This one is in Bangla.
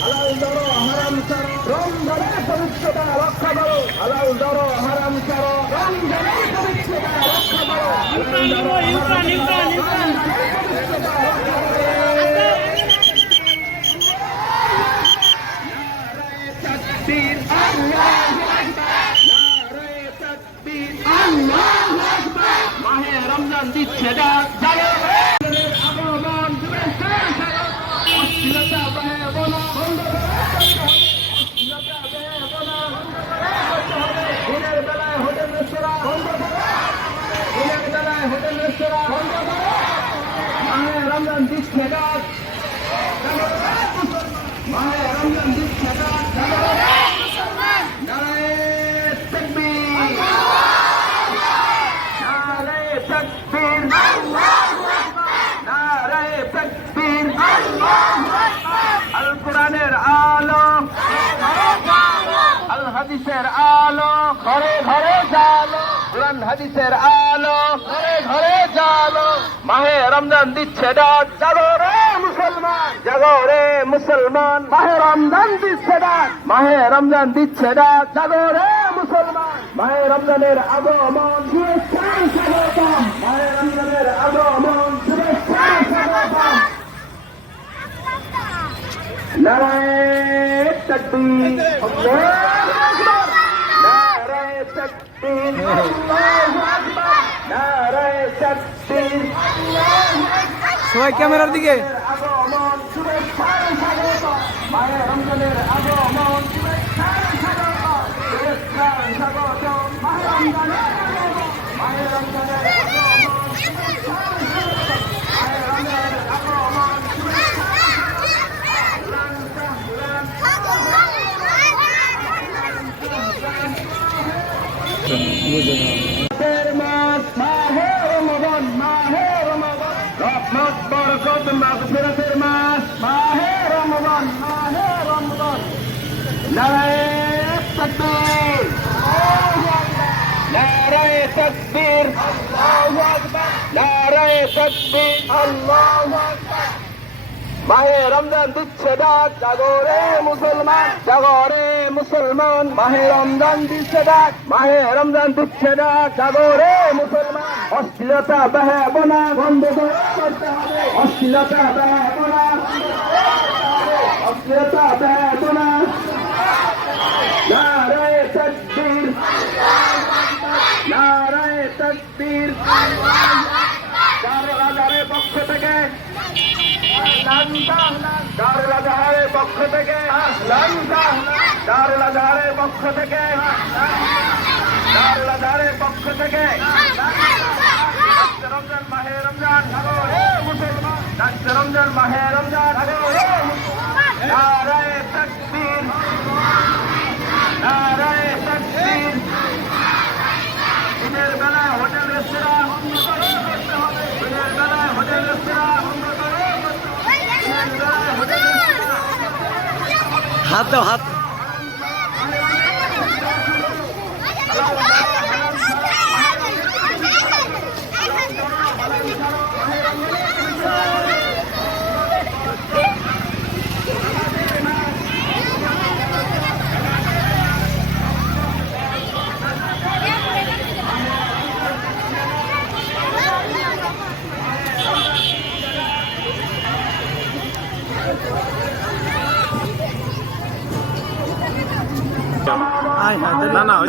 হালাল ধরো হারাম ছাড়ো, রমজানের পবিত্রতা রক্ষা করো। হালাল ধরো হারাম ছাড়ো, রমজানের পবিত্রতা রক্ষা করো। হালাল ধরো হারাম ছাড়ো, রমজানের পবিত্রতা রক্ষা করো। নারায়ে তাকবীর, আল্লাহু আকবার। নারায়ে তাকবীর, আল্লাহু আকবার। মাহে রমজান দিচ্ছে ডাক, জানো আগমন শুভেচ্ছা স্বাগত। অশ্লীলতা বন্ধ করো, অশ্লীলতা বন্ধ করো। দিনের বেলায় হোটেল রেস্তোরাঁ বন্ধ করো, দিনের বেলায় হোটেল রেস্তোরাঁ বন্ধ করো। মাহে রমজান দিচ্ছে ডাক, মাহে রমজান দিচ্ছে ডাক। নারায়ে তাকবীর, নারায়ে তাকবীর, নারায়ে তাকবীর। আল কোরআনের আলো, আল হাদিসের আলো, ঘরে ঘরে জালো। কোরআন হাদিসের আলো, ঘরে ঘরে জালো। মাহে রমজান দিচ্ছে ডাক, জাগো রে মুসলমান, জাগো রে মুসলমান। মাহে রমজান দিচ্ছে ডাক, মাহে রমজান দিচ্ছে ডাক, জাগো রে মুসলমান। মাহে রমজানের আগমন শুভেচ্ছায় স্বাগতম, মাহে রমজানের আগমন শুভেচ্ছায় স্বাগতম। নারায়ে তাকবীর, আল্লাহু আকবার। নারায়ে তাকবীর, আল্লাহু আকবার। নারায়ে তাকবীর, আল্লাহু আকবার। সবাই ক্যামেরার দিকে। আগমন শুভেচ্ছায় স্বাগতম, মাহে রমজানের আগমন শুভেচ্ছায় স্বাগতম, শুভেচ্ছায় স্বাগতম। মাহে রমজানের আগমন, মাহে রমজানের আগমন শুভেচ্ছায় স্বাগতম, মাহে রমজানের আগমন শুভেচ্ছায় মাস মাহে রমজান, মাহে রমজান। রহমত বরকত মাগফিরাতের মাস মাহে রমজান, মাহে রমজান। নারায়ে তাকবীর, নারায়ে তাকবীর, আল্লাহু আকবার। নারায়ে তাকবীর, আল্লাহু আকবার। মাহে রমজান দিচ্ছে ডাক, জাগো রে মুসলমান, জাগো রে মুসলমান। মাহে রমজান দিচ্ছে ডাক, মাহে রমজান দিচ্ছে ডাক, জাগো রে মুসলমান। অশ্লীলতা বেহায়াপনা বন্ধ করতে হবে, অশ্লীলতা বেহায়াপনা, অশ্লীলতা বেহায়াপনা। নারায়ে তাকবীর, নারায়ে তাকবীর। দারুল আজহারের পক্ষ থেকে, দারুল আজহারের পক্ষ থেকে, দারুল আজহারের পক্ষ থেকে, দারুল আজহারের পক্ষ থেকে। রমজান মাহে রমজান, মুসলমান রমজান মাহে রমজান। নারায়ে তাকবীর, নারায়ে তাকবীর। দিনের বেলায় হোটেল রেস্তোরাঁ বন্ধ করতে হবে, দিনের বেলায় হোটেল রেস্তোরাঁ বন্ধ করতে হবে, দিনের বেলায় হোটেল রেস্তোরাঁ। হাত দাও, হাত। না না